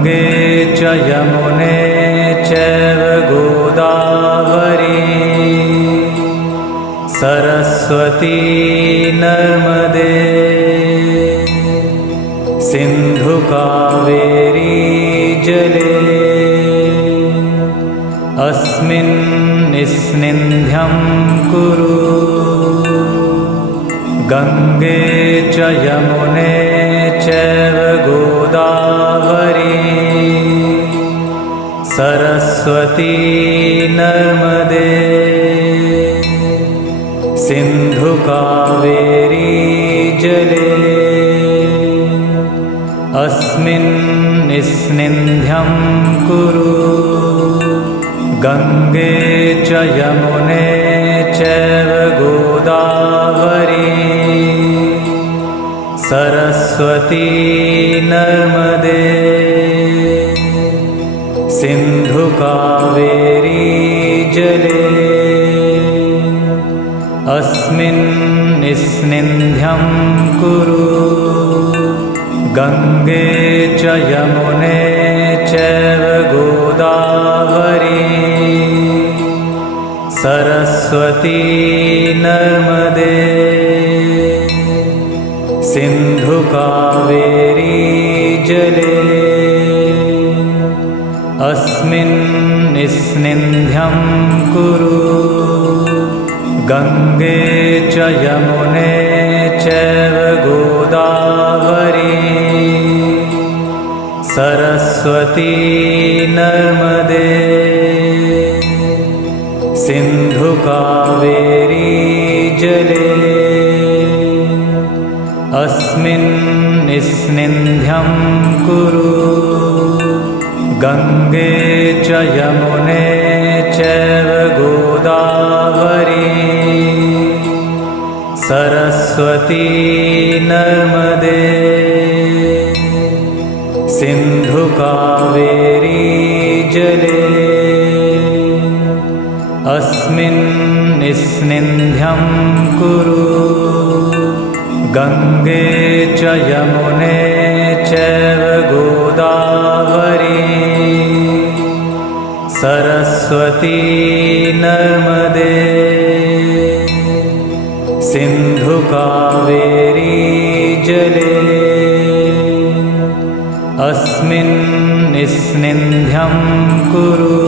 गंगे च यमुने चैव गोदावरी सरस्वती नर्मदे सिंधु कावेरी जले अस्मिन् स्निग्ध्यं कुरु। गंगे च यमुने चैव गोदावरी सरस्वती नर्मदे सिंधु कावेरी जले अस्मिन् स्निग्ध्यं कुरु। गंगे च यमुने चैव गोदावरी सरस्वती नर्मदे सिंधु कावेरी जले अस्मिन् स्निग्ध्यं कुरु। गंगे च यमुने चैव गोदावरी सरस्वती नर्मदे सिंधु कावेरी जले अस्मिन् स्निग्ध्यं कुरु। गंगे च यमुने चैव गोदावरी सरस्वती नर्मदे सिंधु कावेरी जले अस्मिन् स्निग्ध्यं कुरु। गंगे च यमुने चैव गोदावरी सरस्वती नर्मदे सिंधु कावेरी जले अस्मिन् स्निग्ध्यं कुरु। गंगे च यमुने चैव गोदावरी सरस्वती नर्मदे सिंधु कावेरी जले अस्मिन् स्निग्ध्यं कुरु।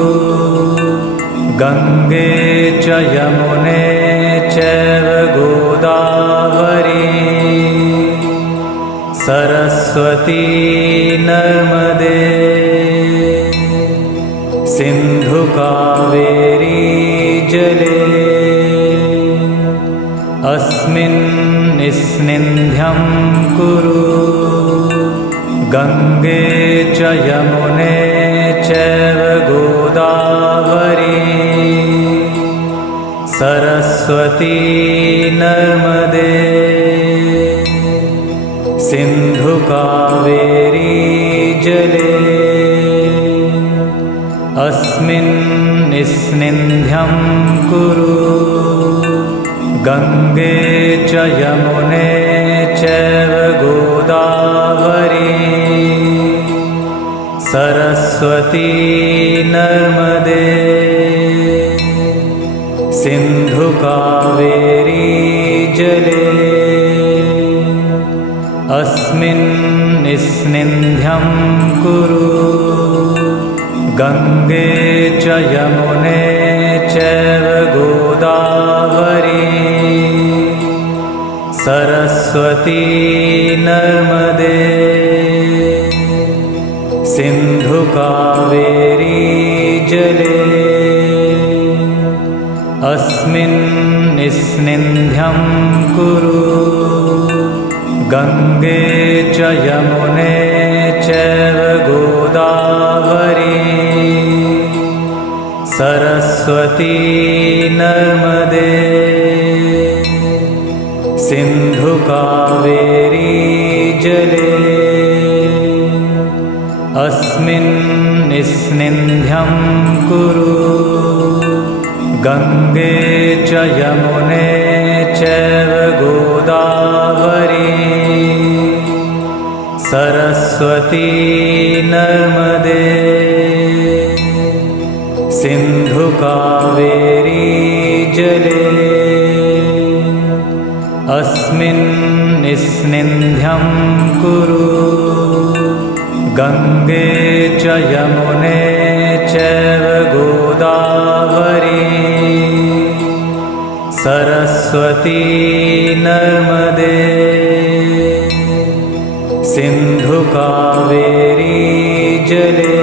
गंगे च यमुने चैव गोदावरी सरस्वती नर्मदे सिंधु कावेरी जले अस्मिन् स्निग्ध्यं कुरु। गंगे च यमुने चैव गोदावरी सरस्वती नर्मदे सिंधु कावेरी जले अस्मिन् स्निग्ध्यं कुरु। गंगे च यमुने चैव गोदावरी सरस्वती नर्मदे सिंधु कावेरी जले अस्मिन् स्निग्ध्यं कुरु। गंगे च यमुने चैव गोदावरी सरस्वती नर्मदे सिंधु कावेरी जले अस्मिन् स्निग्ध्यं कुरु। गंगे च यमुने चैव गोदावरी सरस्वती नर्मदे सिंधु कावेरी जले अस्मिन् स्निग्ध्यं कुरु। गंगे च यमुने चैव गोदावरी सरस्वती सरस्वती नर्मदे सिन्धु कावेरी जले अस्मिन् स्निग्ध्यं कुरु गंगे च यमुने चैव गोदावरी सरस्वती नर्मदे सिन्धु कावेरी जले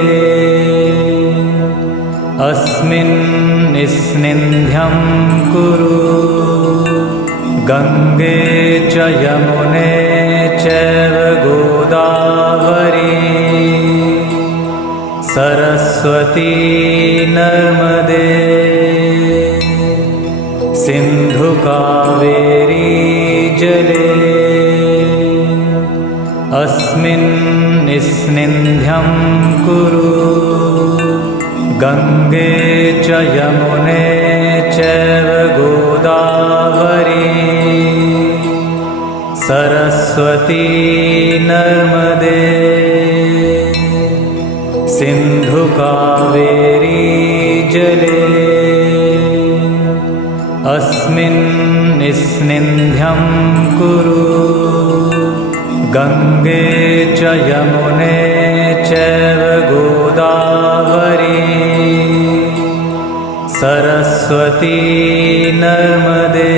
अस्मिन् स्निग्ध्यं कुरु गंगे च यमुने चैव गोदावरी सरस्वती नर्मदे सिन्धु कावेरी जले अस्मिन् स्निग्ध्यं कुरु गंगे च यमुने चैव गोदावरी सरस्वती नर्मदे सिन्धु कावेरी जले अस्मिन् स्निग्ध्यं कुरु गंगे च यमुने चैव गोदावरी सरस्वती नर्मदे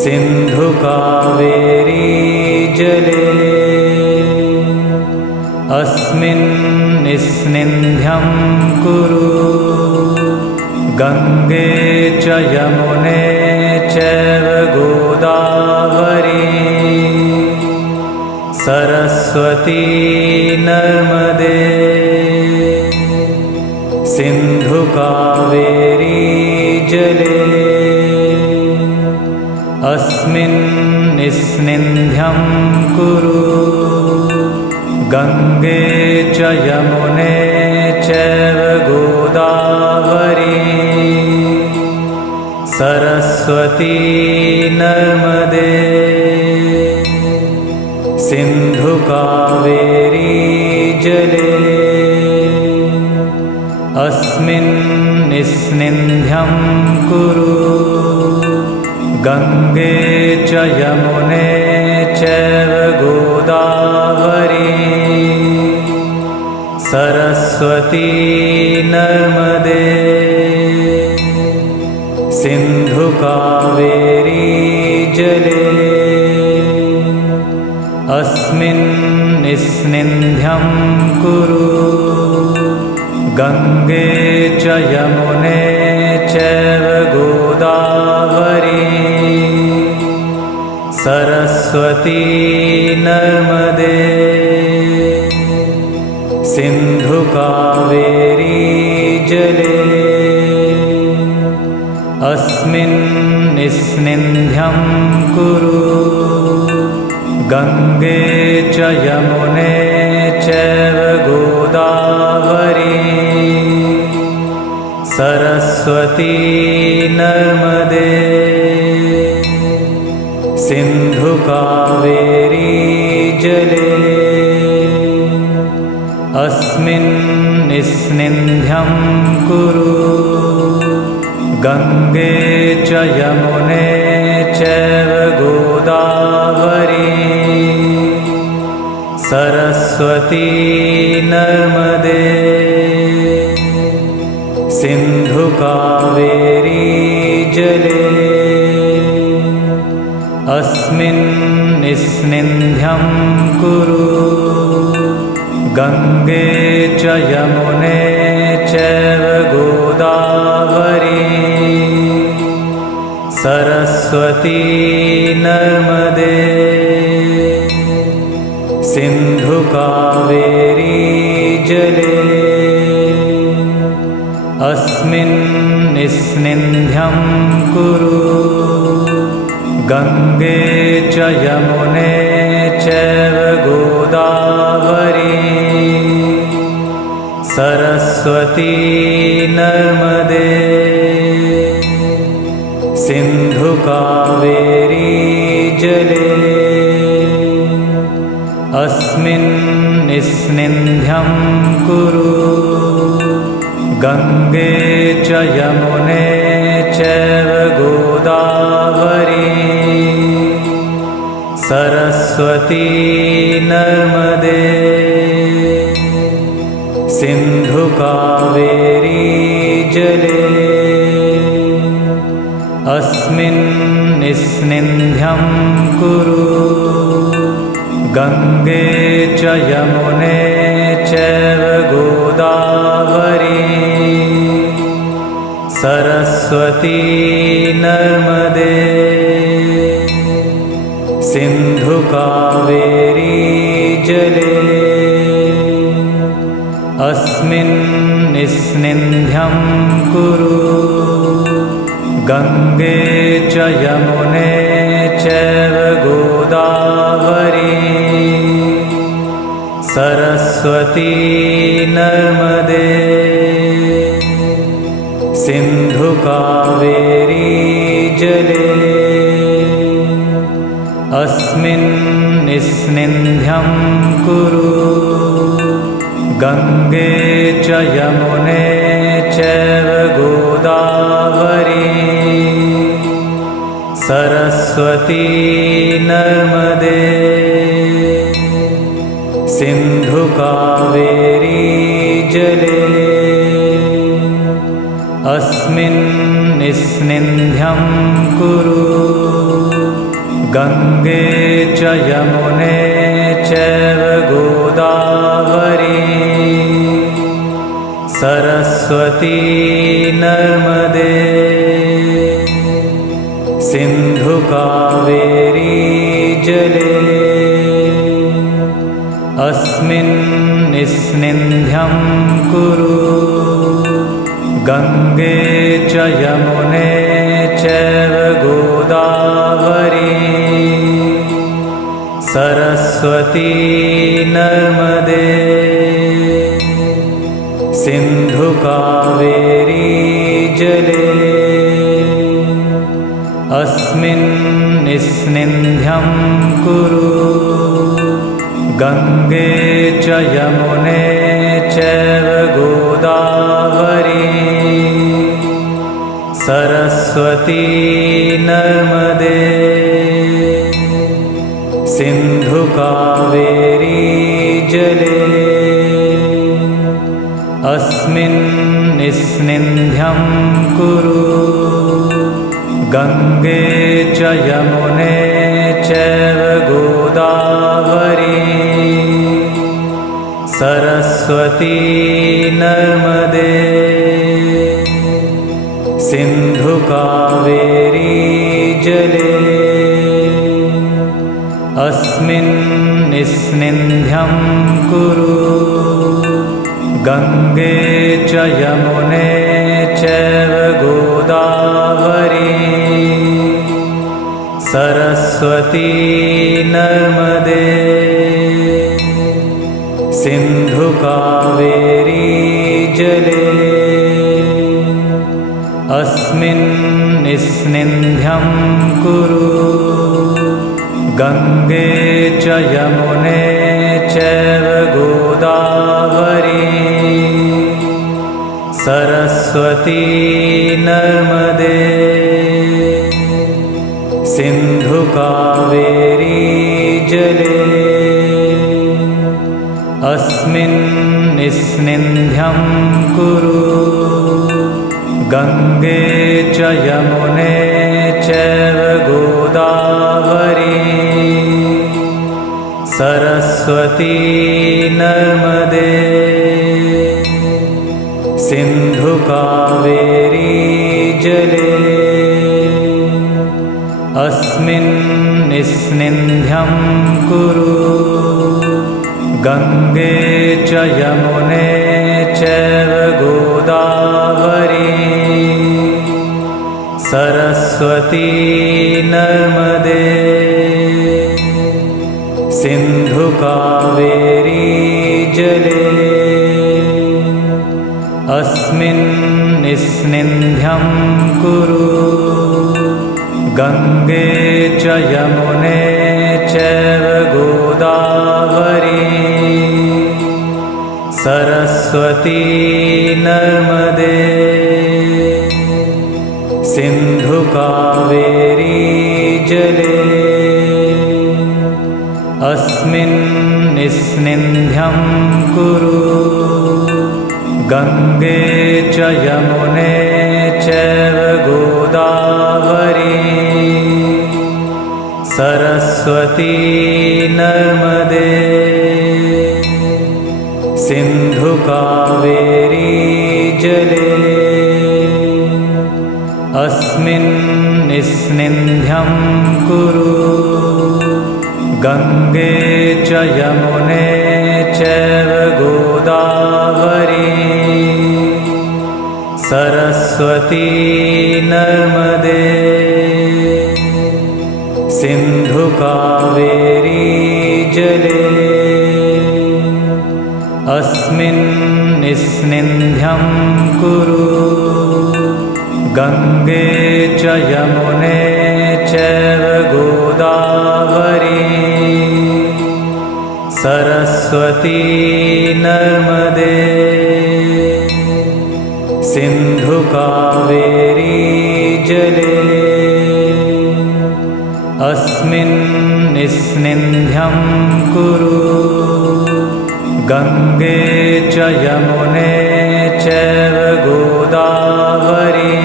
सिन्धु कावेरी जले अस्मिन् स्निग्ध्यं कुरु गंगे च यमुने चैव गोदावरी सरस्वती नर्मदे सिन्धु कावेरी जले अस्मिन् स्निग्ध्यं कुरु गंगे च यमुने चैव गोदावरी सरस्वती नर्मदे सिन्धु कावेरी जले अस्मिन् स्निग्ध्यं कुरु गंगे च यमुने चैव गोदावरी सरस्वती नर्मदे सिन्धु कावेरी जले अस्मिन् स्निग्ध्यं कुरु गंगे च यमुने चैव गोदावरी सरस्वती नर्मदे सिन्धु कावेरी जले अस्मिन् स्निग्ध्यं कुरु गंगे च यमुने चैव गोदावरी सरस्वती नर्मदे सिन्धु कावेरी जले अस्मिन् स्निग्ध्यं कुरु गंगे च यमुने चैव गोदावरी सरस्वती नर्मदे सिन्धु कावेरी जले अस्मिन् स्निग्ध्यं कुरु गंगे च यमुने चैव गोदावरी सरस्वती नर्मदे सिन्धु कावेरी जले अस्मिन् स्निग्ध्यं कुरु गंगे च यमुने चैव गोदावरी सरस्वती नर्मदे सिन्धु कावेरी जले अस्मिन्निस्निन्ध्यं कुरु गङ्गे च यमुने चैव गोदावरी सरस्वती नर्मदे सिन्धु कावेरी जले अस्मिन्निस्निन्ध्यं कुरु गङ्गे च यमुने चैव गोदावरी सरस्वती नर्मदे सिन्धु कावेरी जले अस्मिन्निस्निन्ध्यं कुरु गङ्गे च यमुने चैव गोदावरी सरस्वती नर्मदे सिन्धु कावेरी जले अस्मिन्निस्निन्ध्यं कुरु गङ्गे च यमुने चैव गोदावरी सरस्वती नर्मदे सिन्धु कावेरी जले अस्मिन्निस्निन्ध्यं कुरु गङ्गे च यमुने चैव गोदावरी सरस्वती नर्मदे सिन्धु कावेरी जले अस्मिन्निस्निन्ध्यं कुरु गङ्गे च यमुने चैव गोदावरी सरस्वती नर्मदे सिन्धु कावेरी जले अस्मिन्निस्निन्ध्यं कुरु गङ्गे च यमुने चैव गोदावरी सरस्वती नर्मदे सिन्धु कावेरी जले अस्मिन्निस्निन्ध्यं कुरु गङ्गे च यमुने चैव गोदावरी सरस्वती नर्मदे सिन्धु कावेरी जले अस्मिन्निस्निन्ध्यं कुरु गङ्गे च यमुने चैव गोदावरी सरस्वती नर्मदे सिन्धु कावेरी जले अस्मिन्निस्निन्ध्यं कुरु गङ्गे च यमुने चैव गोदावरी सरस्वती नर्मदे सिन्धु कावेरी जले अस्मिन्निस्निन्ध्यं कुरु गङ्गे च यमुने चैव गोदावरी सरस्वती नर्मदे सिन्धु कावेरी जले अस्मिन्निस्निन्ध्यं कुरु गङ्गे च यमुने चैव गोदावरी सरस्वती नर्मदे सिन्धु कावेरी जले अस्मिन्निस्निन्ध्यं कुरु गङ्गे च यमुने चैव गोदावरी सरस्वती नर्मदे सिन्धु कावेरी जले अस्मिन् निस्निन्ध्यं कुरु गंगे च यमुने चैव गोदावरी सरस्वती नर्मदे सिन्धु कावेरी जले अस्मिन् निस्निन्ध्यं कुरु गंगे च यमुने चैव गोदावरी सरस्वती नर्मदे सिन्धु कावेरी जले अस्मिन् निस्निन्ध्यं कुरु गंगे च यमुने चैव गोदावरी सरस्वती नर्मदे सिन्धु कावेरी जले अस्मिन् निस्निन्ध्यं कुरु गंगे च यमुने चैव गोदावरी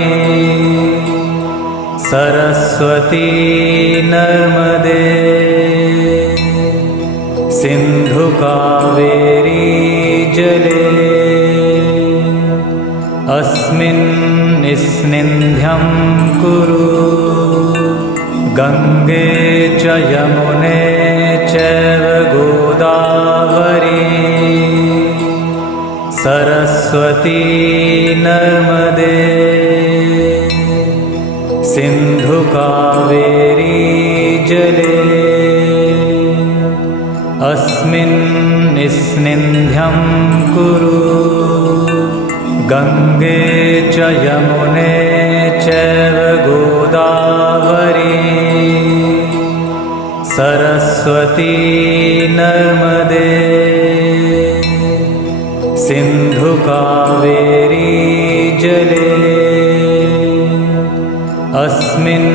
सरस्वती नर्मदे सिन्धु कावेरी जले अस्मिन् निस्निन्ध्यं कुरु गंगे च यमुने चैव गोदावरी सरस्वती नर्मदे सिन्धु कावेरी जले अस्मिन् निस्निन्ध्यं कुरु गंगे च यमुने चैव गोदावरी सरस्वती नर्मदे सिन्धु कावेरी जले अस्मिन्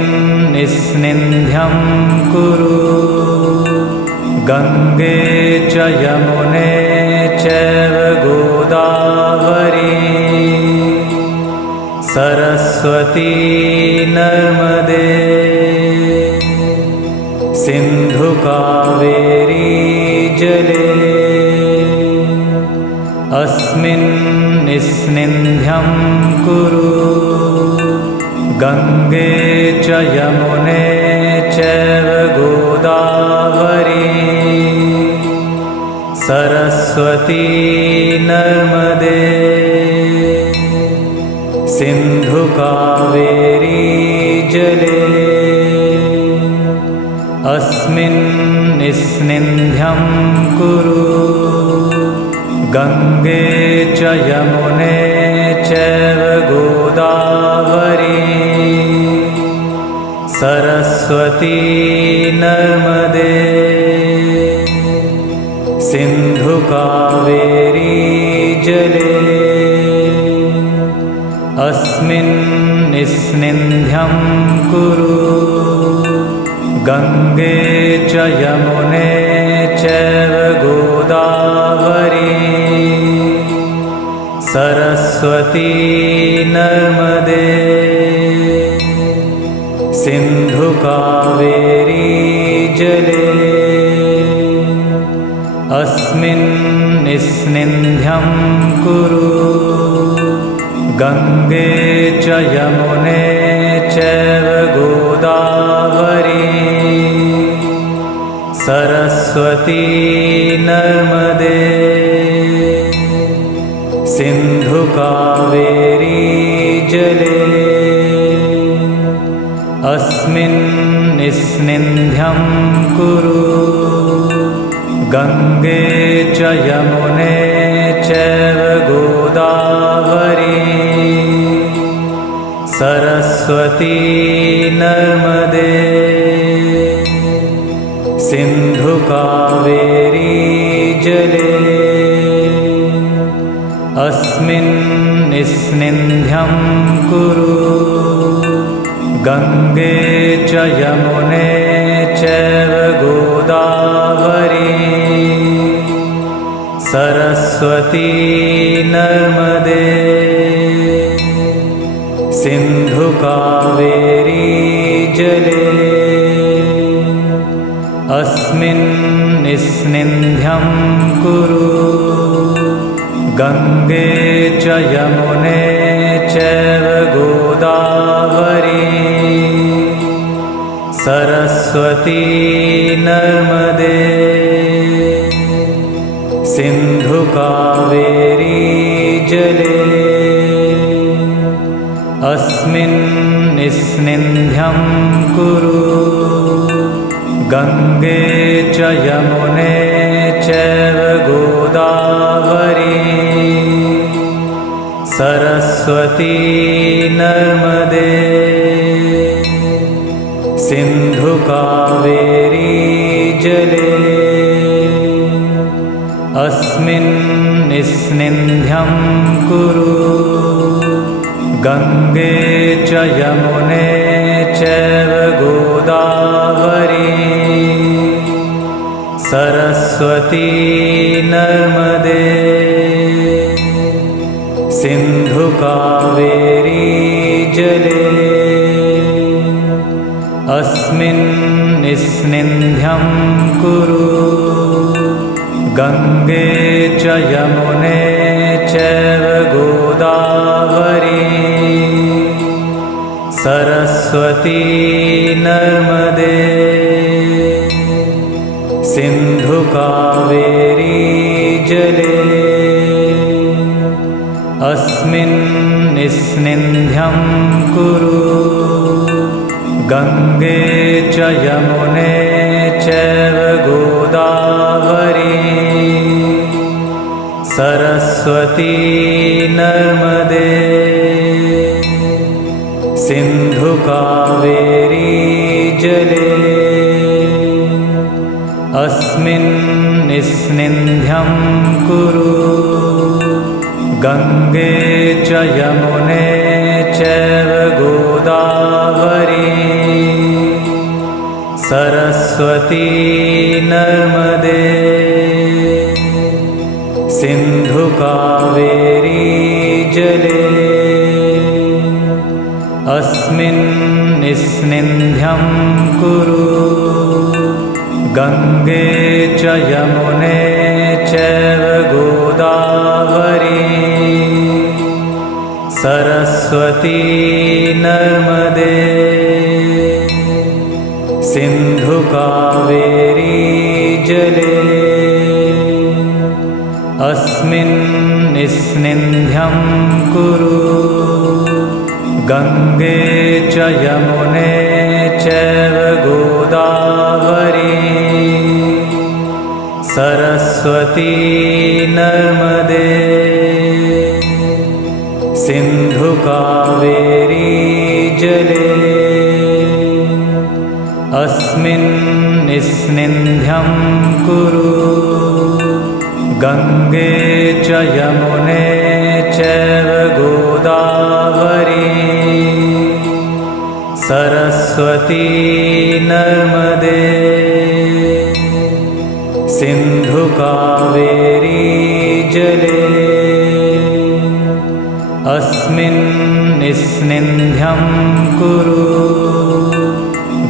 निस्निन्ध्यं कुरु गंगे च यमुने चैव गोदावरी सरस्वती नर्मदे सिन्धु कावेरी जले अस्मिन् निस्निन्ध्यं कुरु गंगे च यमुने चैव गोदावरी सरस्वती नर्मदे सिन्धु कावेरी जले अस्मिन् निस्निन्ध्यं कुरु गंगे च यमुने चैव गोदावरी सरस्वती नर्मदे सिन्धु कावेरी जले अस्मिन् निस्निन्ध्यं कुरु गंगे च यमुने चैव गोदावरी सरस्वती नर्मदे सिन्धु कावेरी जले अस्मिन् निस्निन्ध्यं कुरु गंगे च यमुने चैव गोदावरी सरस्वती नर्मदे सिन्धु कावेरी जले अस्मिन् निस्निन्ध्यं कुरु गंगे च यमुने चैव गोदावरी सरस्वती नर्मदे सिन्धु कावेरी जले अस्मिन् स्निग्ध्यं कुरु गंगे च यमुने चैव गोदावरी सरस्वती नर्मदे सिंधु कावेरी जले अस्मिन् स्निग्ध्यं कुरु गंगे च यमुने चैव गोदावरी सरस्वती नर्मदे सिंधु कावेरी जले अस्मिन् स्निग्ध्यं कुरु गंगे च यमुने चैव गोदावरी सरस्वती नर्मदे सिंधु कावेरी जले अस्मिन् स्निग्ध्यं कुरु गंगे च यमुने चैव गोदावरी सरस्वती नर्मदे सिंधु कावेरी जले अस्मिन् स्निग्ध्यं कुरु गंगे च यमुने चैव गोदावरी सरस्वती नर्मदे सिंधु कावेरी जले अस्मिन् स्निग्ध्यं कुरु गंगे च यमुने चैव गोदावरी सरस्वती नर्मदे सिंधु कावेरी जले अस्मिन् स्निग्ध्यं कुरु गंगे च यमुने चैव गोदावरी सरस्वती नर्मदे सिंधु कावेरी जले अस्मिन् स्निग्ध्यं कुरु गंगे च यमुने चैव गोदावरी सरस्वती नर्मदे सिंधु कावेरी जले अस्मिन् स्निग्ध्यं कुरु गंगे च यमुने चैव गोदावरी सरस्वती नर्मदे सिंधु कावेरी जले अस्मिन् स्निग्ध्यं कुरु गंगे च यमुने चैव गोदावरी सरस्वती नर्मदे सिंधु कावेरी जले अस्मिन् स्निग्ध्यं कुरु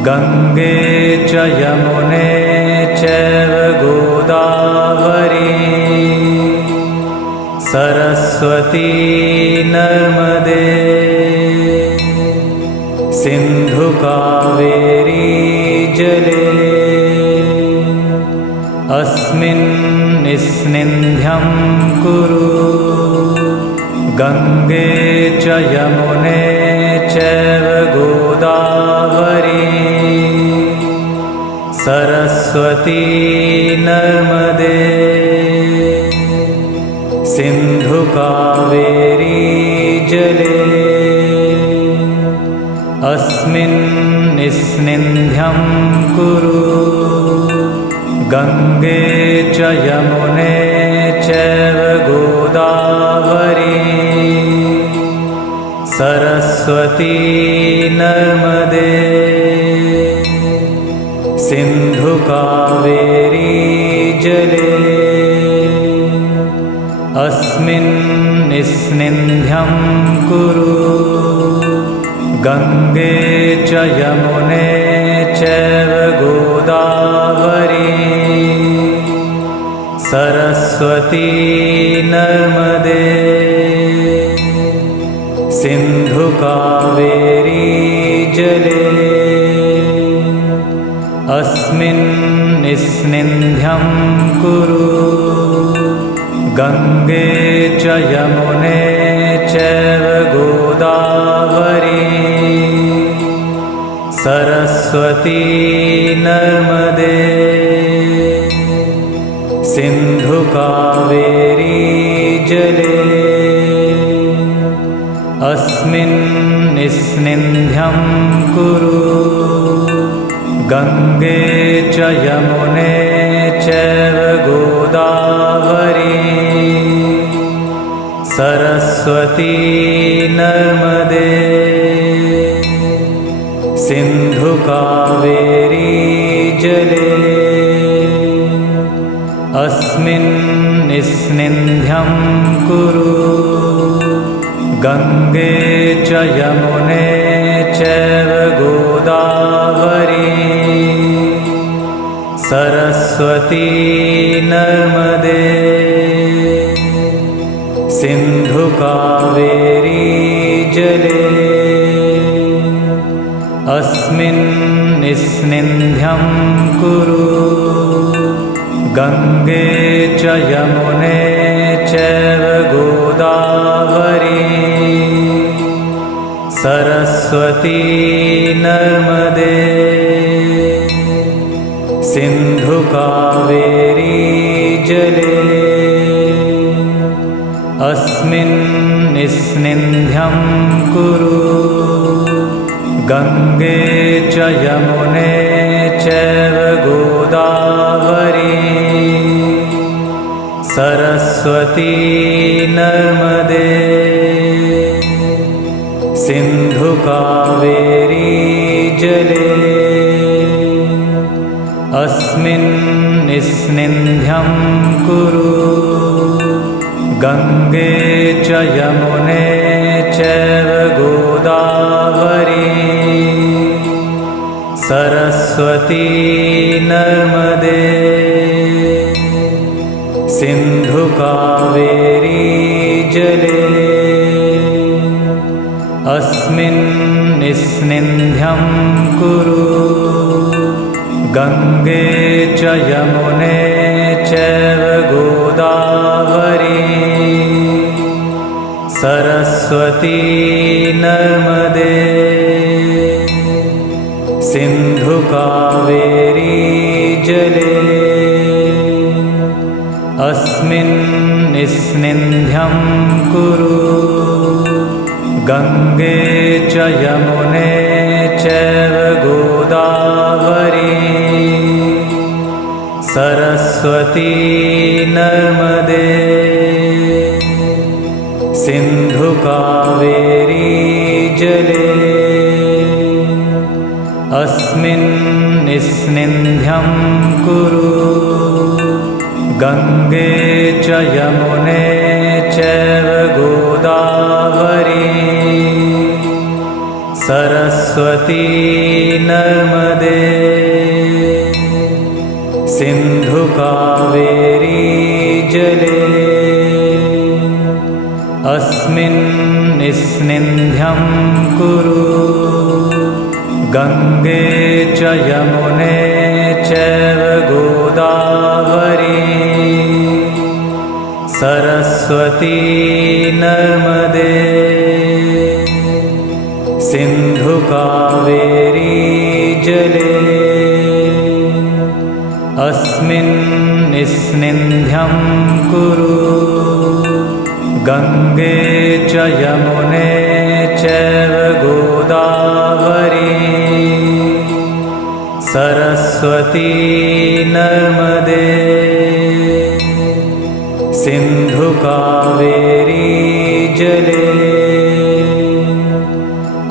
गंगे च यमुने चैव गोदावरी सरस्वती नर्मदे सिंधु कावेरी जले अस्मिन् स्निग्ध्यं कुरु गंगे च यमुने चैव गोदावरी सरस्वती नर्मदे सिंधु कावेरी जले अस्मिन् स्निग्ध्यं कुरु गंगे च यमुने चैव गोदावरी सरस्वती नर्मदे सिंधु कावेरी जले अस्मिन् स्निग्ध्यं कुरु गंगे च यमुने चैव गोदावरी सरस्वती नर्मदे सिंधु कावेरी जले अस्मिन् स्निग्ध्यं कुरु गंगे च यमुने चैव गोदावरी सरस्वती नर्मदे सिंधु कावेरी जले अस्मिन् स्निग्ध्यं कुरु गंगे च यमुने चैव गोदावरी सरस्वती नर्मदे सिंधु कावेरी जले अस्मिन् स्निग्ध्यं कुरु गंगे च यमुने चैव गोदावरी सरस्वती नर्मदे सिंधु कावेरी जले अस्मिन् स्निग्ध्यं कुरु गंगे च यमुने चैव गोदावरी सरस्वती नर्मदे सिंधु कावेरी जले अस्मिन् स्निग्ध्यं कुरु गंगे च यमुने चैव गोदावरी सरस्वती नर्मदे सिंधु कावेरी जले अस्मिन् स्निग्ध्यं कुरु गंगे च यमुने चैव गोदावरी सरस्वती नर्मदे सिंधु कावेरी जले अस्मिन् स्निग्ध्यं कुरु गंगे च यमुने चैव गोदावरी सरस्वती नर्मदे सिंधु कावेरी जले अस्मिन् स्निग्ध्यं कुरु गंगे च यमुने चैव गोदावरी सरस्वती नर्मदे सिंधु कावेरी जले अस्मिन् स्निग्ध्यं कुरु गंगे च यमुने चैव गोदावरी सरस्वती नर्मदे सिंधु कावेरी जले अस्मिन् स्निग्ध्यं कुरु गंगे च यमुने चैव गोदावरी सरस्वती नर्मदे सिंधु कावेरी जले अस्मिन् स्निग्ध्यं कुरु गंगे च यमुने चैव गोदावरी सरस्वती सरस्वती नर्मदे सिन्धु कावेरी जले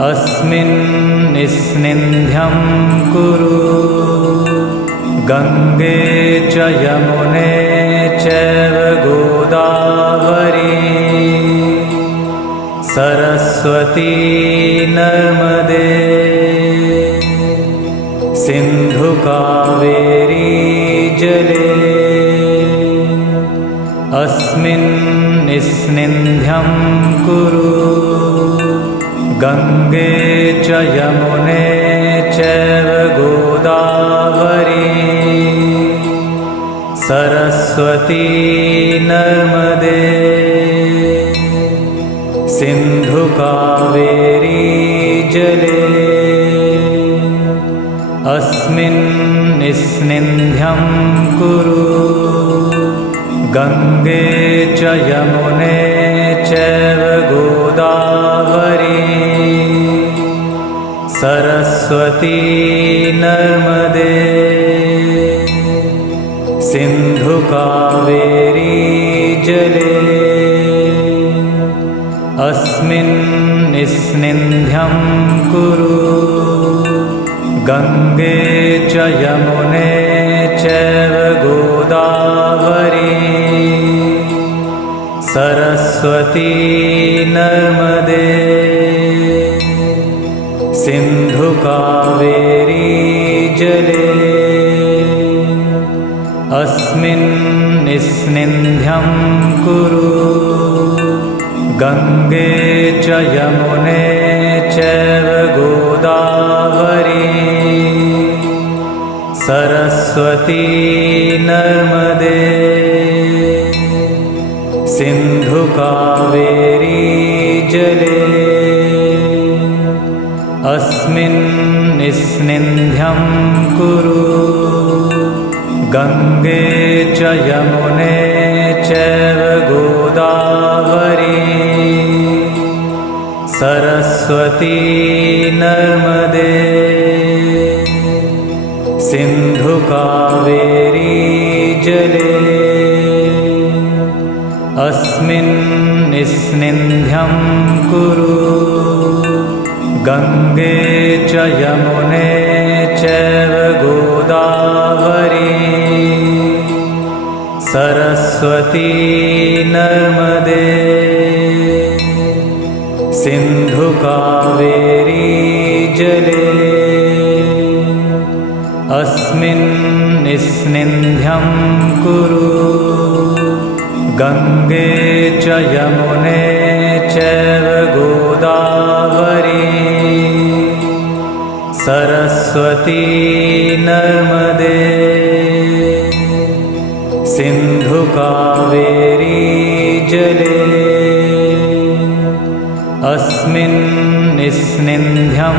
अस्मिन् स्निग्ध्यं कुरु गंगे च यमुने चैव गोदावरी सरस्वती नर्मदे सिन्धु कावेरी जले अस्मिन् स्निग्ध्यं कुरु गंगे च यमुने चैव गोदावरी सरस्वती नर्मदे सिन्धु कावेरी जले अस्मिन् स्निग्ध्यं कुरु गंगे च यमुने चैव गोदावरी सरस्वती नर्मदे सिन्धु कावेरी जले अस्मिन् स्निग्ध्यं कुरु गंगे च यमुने चैव गोदावरी सरस्वती नर्मदे सिन्धु कावेरी जले अस्मिन् स्निग्ध्यं कुरु गंगे च यमुने चैव गोदावरी सरस्वती नर्मदे सिन्धु कावेरी जले अस्मिन् स्निग्ध्यं कुरु गंगे च यमुने चैव गोदावरी सरस्वती नर्मदे सिन्धु कावेरी जले अस्मिन् स्निग्ध्यं कुरु गंगे च यमुने चैव गोदावरी सरस्वती नर्मदे सिन्धु कावेरी जले अस्मिन् स्निग्ध्यं कुरु गंगे च यमुने चैव गोदावरी सरस्वती नर्मदे सिन्धु कावेरी जले अस्मिन् स्निग्ध्यं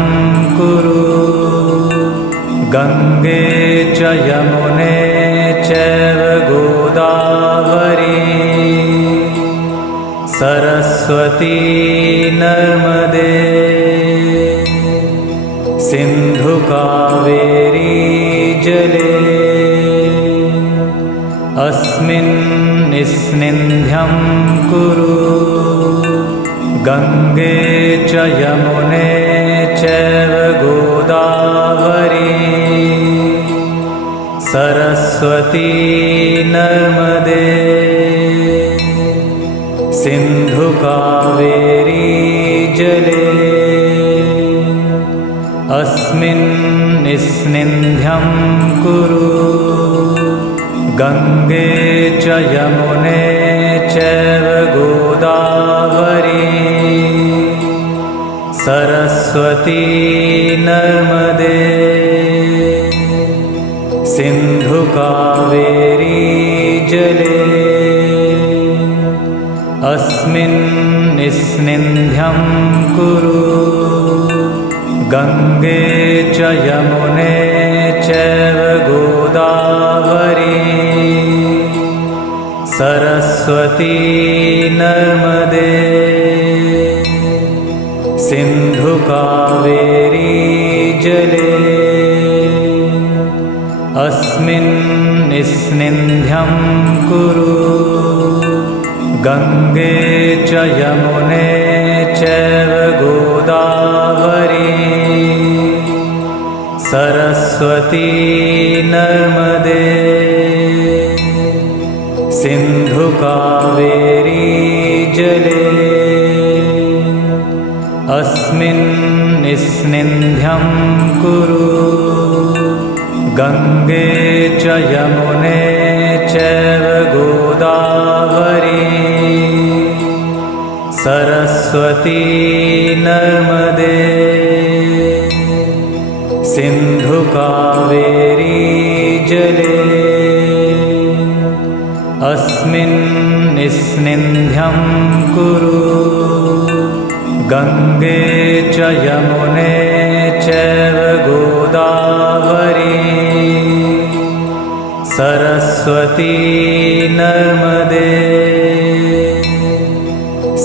कुरु गंगे च यमुने चैव गोदावरी सरस्वती नर्मदे सिन्धु कावेरी जले अस्मिन् स्निग्ध्यं कुरु गंगे च यमुने चैव गोदावरी सरस्वती नर्मदे सिन्धु कावेरी जले अस्मिन् स्निग्ध्यं कुरु गंगे च यमुने चैव गोदावरी सरस्वती नर्मदे सिन्धु कावेरी जले अस्मिन् स्निग्ध्यं कुरु गंगे च यमुने चैव गोदावरी सरस्वती नर्मदे सिन्धु कावेरी जले अस्मिन्निस्निन्ध्यं कुरु गङ्गे च यमुने चैव गोदावरी सरस्वती नर्मदे सिन्धु कावेरी जले अस्मिन्निस्निन्ध्यं कुरु गङ्गे च यमुने चैव गोदावरी सरस्वती नर्मदे सिन्धु कावेरी जले अस्मिन्निस्निन्ध्यं कुरु गङ्गे च यमुने चैव गोदावरी सरस्वती नर्मदे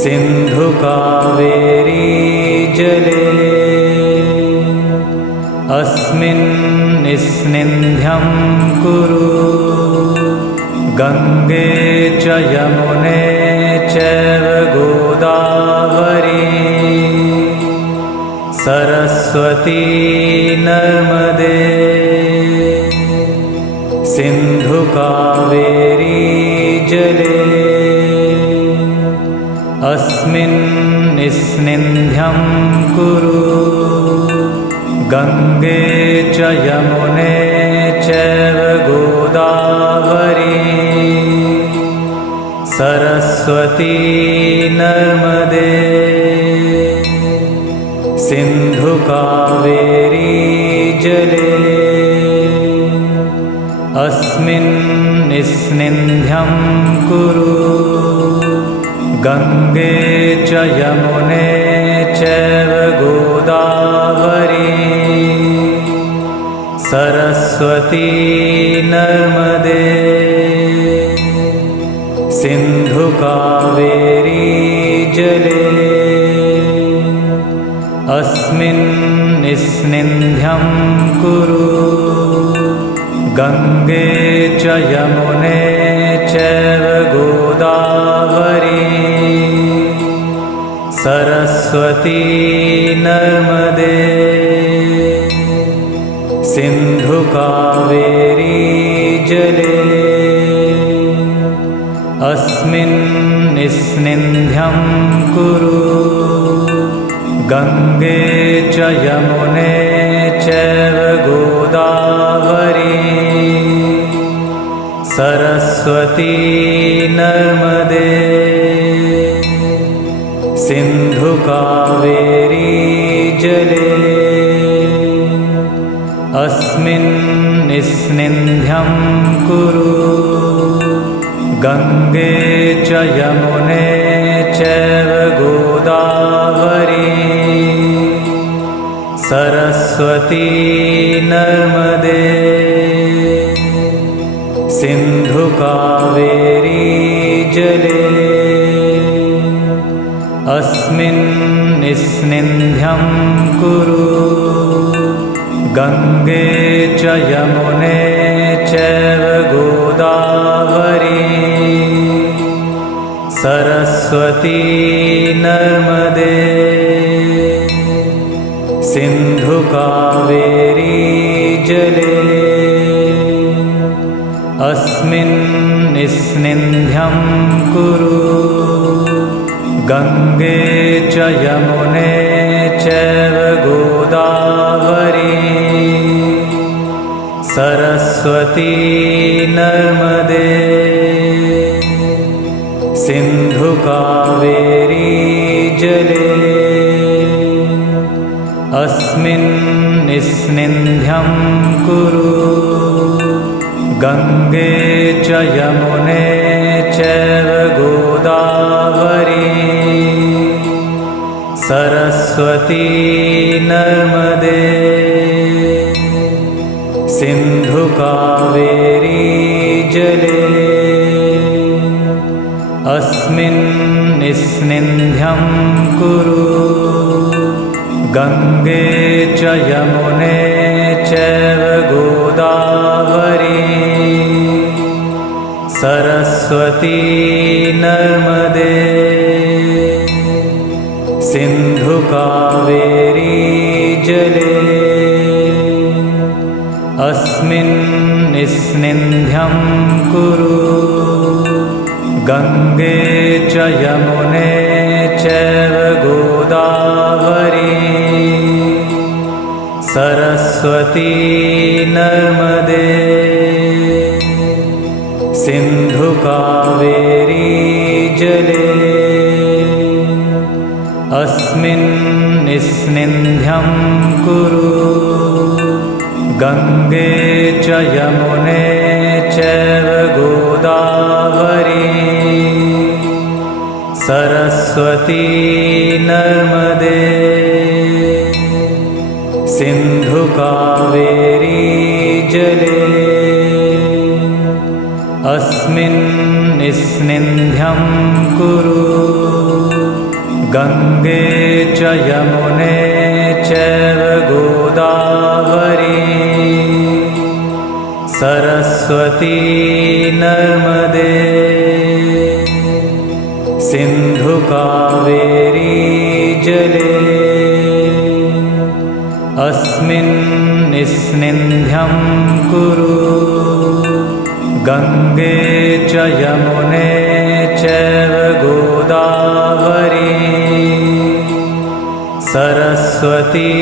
सिन्धु कावेरी जले अस्मिन्निस्निन्ध्यं कुरु गङ्गे च यमुने चैव गोदावरी सरस्वती नर्मदे सिन्धु कावेरी जले अस्मिन्निस्निन्ध्यं कुरु गङ्गे च यमुने चैव गोदावरी सरस्वती नर्मदे सिन्धु कावेरी जले अस्मिन्निस्निन्ध्यं कुरु गङ्गे च यमुने चैव गोदावरी सरस्वती नर्मदे सिन्धु कावेरी जले अस्मिन्निस्निन्ध्यं कुरु गङ्गे च यमुने चैव गोदावरी सरस्वती नर्मदे सिन्धु कावेरी जले अस्मिन्निस्निन्ध्यं कुरु गङ्गे च यमुने चैव गोदावरी सरस्वती नर्मदे सिन्धु कावेरी जले अस्मिन्निस्निन्ध्यं कुरु गङ्गे च यमुने चैव गोदावरी सरस्वती नर्मदे सिन्धु कावेरी जले अस्मिन्निस्निन्ध्यं कुरु गङ्गे च यमुने चैव गोदावरी सरस्वती नर्मदे सिन्धु कावेरी जले अस्मिन्निस्निन्ध्यं कुरु गङ्गे च यमुने चैव गोदावरी सरस्वती नर्मदे सिन्धु कावेरी जले अस्मिन्निस्निन्ध्यं कुरु गङ्गे च यमुने चैव गोदावरी सरस्वती नर्मदे सिन्धु कावेरी जले अस्मिन्निस्निन्ध्यं कुरु गङ्गे च यमुने चैव गोदावरी सरस्वती नर्मदे सिन्धु कावेरी जले अस्मिन् निस्निन्ध्यं कुरु गंगे च यमुने चैव गोदावरी सरस्वती नर्मदे सिन्धु कावेरी जले अस्मिन् निस्निन्ध्यं कुरु गंगे च यमुने चैव गोदावरी सरस्वती नर्मदे सिन्धु कावेरी जले अस्मिन् निस्निन्ध्यं कुरु गंगे च यमुने चैव गोदावरी सरस्वती नर्मदे सिन्धु कावेरी जले अस्मिन् निस्निन्ध्यं कुरु गंगे च यमुने चैव गोदावरी सरस्वती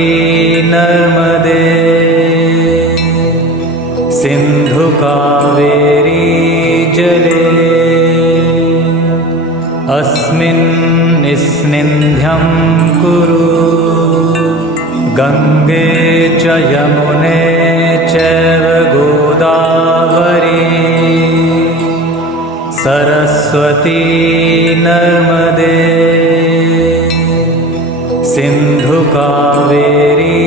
नर्मदे सिन्धु कावेरी जले अस्मिन् निस्निन्ध्यं कुरु गंगे च यमुने चैव गोदावरी सरस्वती नर्मदे सिन्धु कावेरी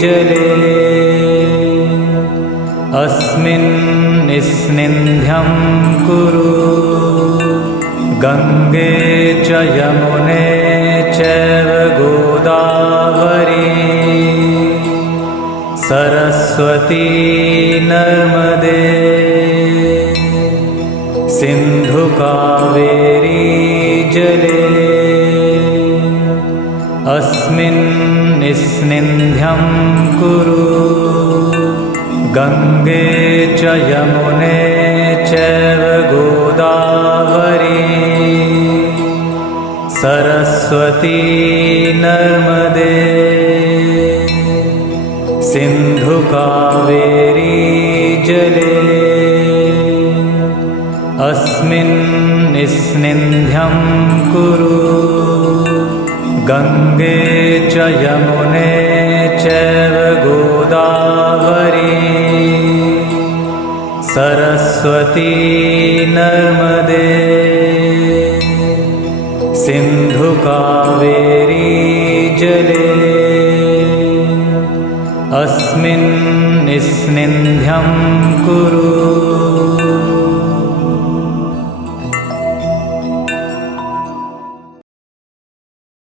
जले अस्मिन् निस्निन्ध्यं कुरु गंगे च यमुने चैव गोदावरी सरस्वती नर्मदे सिन्धु कावेरी जले अस्मिन् निस्निन्ध्यं कुरु गंगे च यमुने चैव गोदावरी सरस्वती नर्मदे सिन्धु कावेरी जले अस्मिन् निस्निन्ध्यं कुरु गंगे च यमुने चैव गोदावरी सरस्वती नर्मदे सिन्धु कावेरी जले अस्मिन् निस्निन्ध्यं कुरु